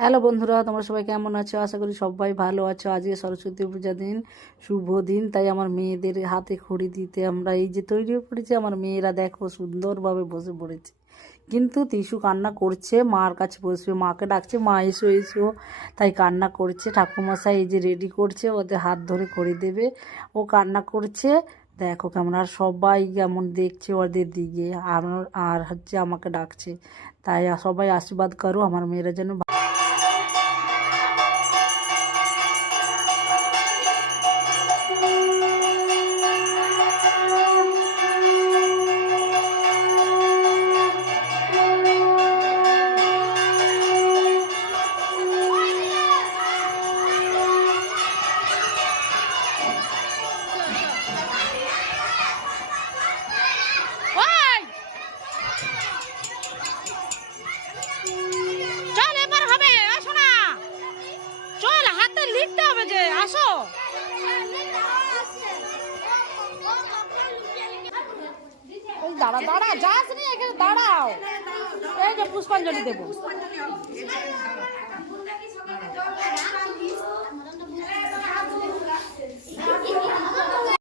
Hello বন্ধুরা, তোমরা সবাই কেমন আছো? আশা করি সবাই ভালো আছো। আজকে সরস্বতী পূজা দিন, শুভ দিন। তাই আমার মেয়েদের হাতে খড়ি দিতে আমরা এই যে তৈরি হয়ে পড়েছি। আমার মেয়েরা দেখো সুন্দরভাবে বসে পড়েছে, কিন্তু তিশু কান্না করছে, মার কাছে বসবে, মাকে ডাকছে, মা এসো এসো, তাই কান্না করছে। ঠাকুরমশাই এই যে রেডি করছে, ওদের হাত ধরে খড়ি দেবে, ও কান্না করছে। দেখো কেমন, আর সবাই কেমন দেখছে ওদের দিকে, আর হচ্ছে আমাকে ডাকছে। তাই সবাই আশীর্বাদ করো আমার মেয়েরা যেন। দাঁড়া দাঁড়া, যাস নি, এখানে দাঁড়াও। এই যে পুষ্পাঞ্জলি দেবো।